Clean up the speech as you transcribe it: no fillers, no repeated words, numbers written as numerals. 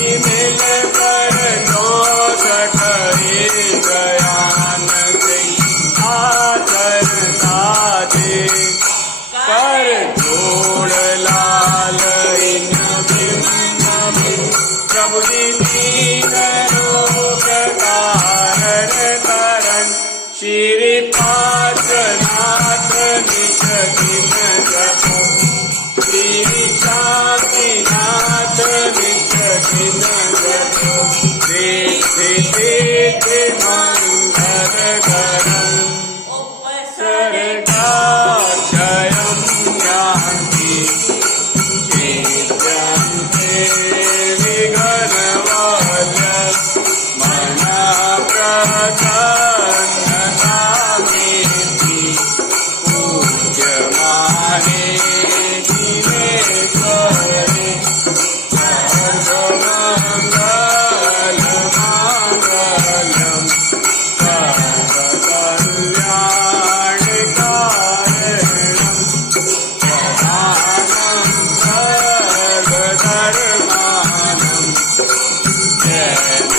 मिल कर दोष करे गयान गई आचरता दे कर जोड़ लाल इन प्रभु दीन रोग कारण करण श्री पार्श्वनाथ निज दिन जपो श्री शांतिनाथ निज दिन जपो देख देख मंगल करण उपसर्गा जयं यान्ति चेत्यन्ते विघ्नवल्य मना प्रसन्नतामेति पूज्यमाने दिनेश्वरे सर्वमङ्गलमाङ्गल्यं सर्वकल्याणकारणं प्रधानं सर्वधर्मानं जय